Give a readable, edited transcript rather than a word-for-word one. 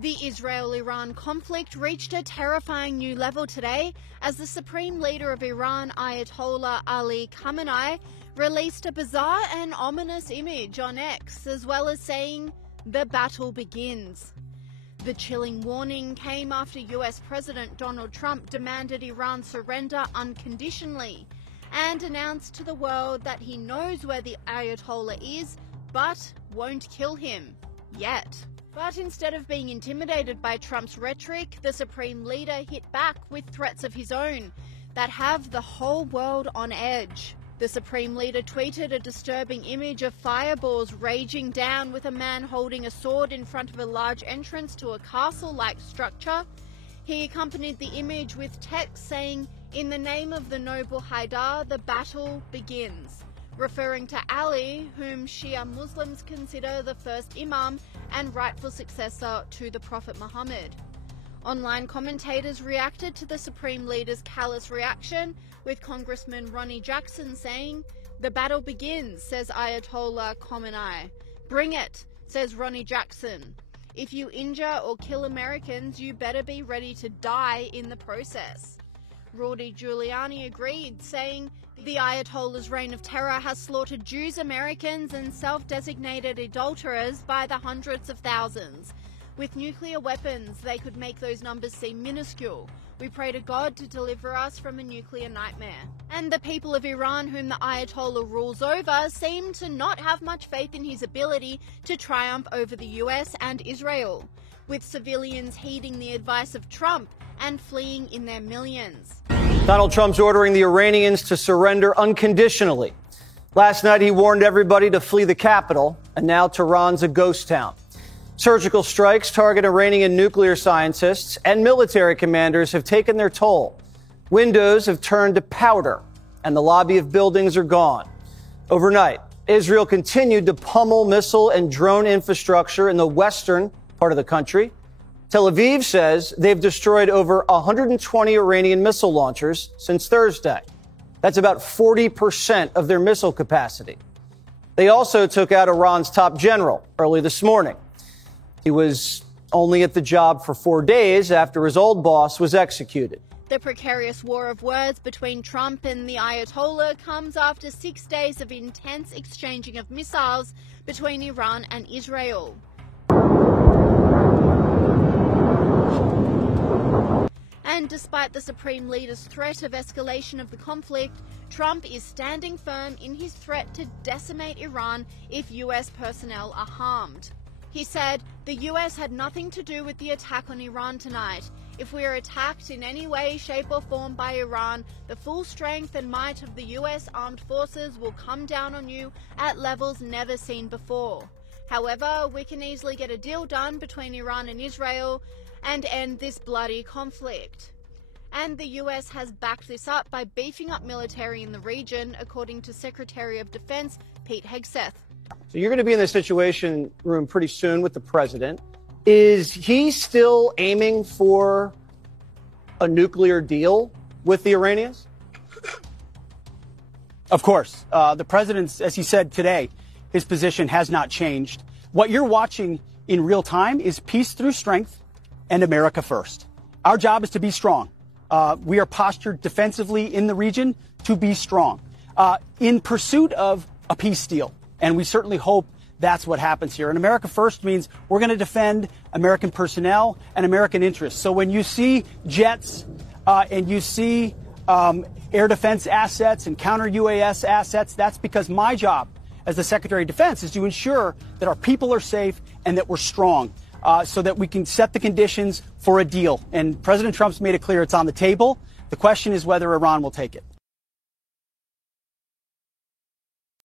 The Israel-Iran conflict reached a terrifying new level today as the supreme leader of Iran, Ayatollah Ali Khamenei, released a bizarre and ominous image on X, as well as saying, "The battle begins." The chilling warning came after US President Donald Trump demanded Iran surrender unconditionally and announced to the world that he knows where the Ayatollah is, but won't kill him. Yet. But instead of being intimidated by Trump's rhetoric, the Supreme Leader hit back with threats of his own that have the whole world on edge. The Supreme Leader tweeted a disturbing image of fireballs raging down with a man holding a sword in front of a large entrance to a castle-like structure. He accompanied the image with text saying, "In the name of the noble Haidar, the battle begins," referring to Ali, whom Shia Muslims consider the first Imam and rightful successor to the Prophet Muhammad. Online commentators reacted to the Supreme Leader's callous reaction, with Congressman Ronny Jackson saying, "The battle begins," says Ayatollah Khamenei. "Bring it," says Ronny Jackson. "If you injure or kill Americans, you better be ready to die in the process." Rudy Giuliani agreed, saying, "The Ayatollah's reign of terror has slaughtered Jews, Americans, and self-designated adulterers by the hundreds of thousands. With nuclear weapons, they could make those numbers seem minuscule. We pray to God to deliver us from a nuclear nightmare." And the people of Iran, whom the Ayatollah rules over, seem to not have much faith in his ability to triumph over the US and Israel, with civilians heeding the advice of Trump and fleeing in their millions. Donald Trump's ordering the Iranians to surrender unconditionally. Last night, he warned everybody to flee the capital, and now Tehran's a ghost town. Surgical strikes target Iranian nuclear scientists and military commanders have taken their toll. Windows have turned to powder, and the lobby of buildings are gone. Overnight, Israel continued to pummel missile and drone infrastructure in the western part of the country. Tel Aviv says they've destroyed over 120 Iranian missile launchers since Thursday. That's about 40% of their missile capacity. They also took out Iran's top general early this morning. He was only at the job for 4 days after his old boss was executed. The precarious war of words between Trump and the Ayatollah comes after 6 days of intense exchanging of missiles between Iran and Israel. And despite the Supreme Leader's threat of escalation of the conflict, Trump is standing firm in his threat to decimate Iran if US personnel are harmed. He said, "The US had nothing to do with the attack on Iran tonight. If we are attacked in any way, shape or form by Iran, the full strength and might of the US armed forces will come down on you at levels never seen before. However, we can easily get a deal done between Iran and Israel and end this bloody conflict." And the US has backed this up by beefing up military in the region, according to Secretary of Defense Pete Hegseth. So you're going to be in the Situation Room pretty soon with the president. Is he still aiming for a nuclear deal with the Iranians? Of course. The president, as he said today, his position has not changed. What you're watching in real time is peace through strength and America first. Our job is to be strong. We are postured defensively in the region to be strong in pursuit of a peace deal. And we certainly hope that's what happens here. And America first means we're going to defend American personnel and American interests. So when you see jets and you see air defense assets and counter UAS assets, that's because my job as the Secretary of Defense is to ensure that our people are safe and that we're strong. So that we can set the conditions for a deal. And President Trump's made it clear it's on the table. The question is whether Iran will take it.